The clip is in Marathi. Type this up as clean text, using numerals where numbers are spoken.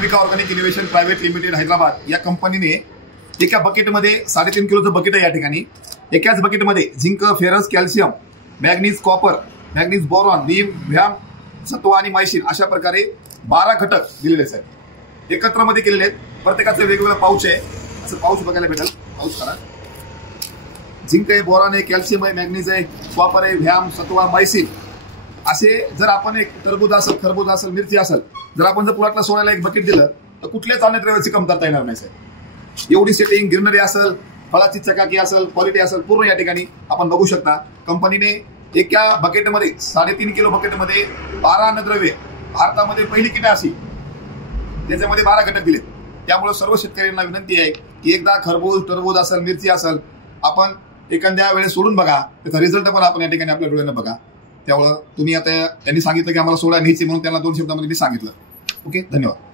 मांडविका organic innovation private limited Hyderabad या कंपनीने एका बकेटमध्ये 3.5 किलोचं बकेट आहे या ठिकाणी। एकाच बकेटमध्ये zinc, ferrous, calcium, manganese, copper, manganese, boron, नीम, व्याम, सत्व आणि मायसिन अशा प्रकारे 12 घटक दिलेले आहेत, एकत्र मध्ये केलेले आहेत। प्रत्येकाचं वेगवेगळं पाऊच आहे, असं पाऊच बघायला भेटेल। पाऊच करा, झिंक आहे, बोरॉन आहे, कॅल्शियम आहे, मॅग्नीज आहे, कॉपर आहे, व्याम, सत्व, मायसिन असे। जर आपण एक टरबूज असेल, खरबूज असेल, मिरची असेल, जर आपण जर प्लॉटला सोडायला एक बकेट दिलं तर कुठल्याच अन्नद्रव्याची कमतरता येणार नाही साहेब। एवढी सेटिंग, गिरनरी असेल, फळाची चकाकी असेल, क्वालिटी असेल, पूर्ण या ठिकाणी आपण बघू शकता। कंपनीने एका बकेटमध्ये 3.5 किलो बकेटमध्ये 12 अन्नद्रव्ये, भारतामध्ये पहिली किट अशी त्याच्यामध्ये 12 घटक दिलेत। त्यामुळे सर्व शेतकऱ्यांना विनंती आहे की एकदा खरबूज, टरबूज असेल, मिरची असेल, आपण एखाद्या वेळेस सोडून बघा, त्याचा रिझल्ट पण आपण या ठिकाणी आपल्या डोळ्यानं बघा। त्यामुळे तुम्ही आता त्यांनी सांगितलं की आम्हाला सोडा न्यायची म्हणून त्यांना 2 शब्दामध्ये मी सांगितलं। ओके, धन्यवाद।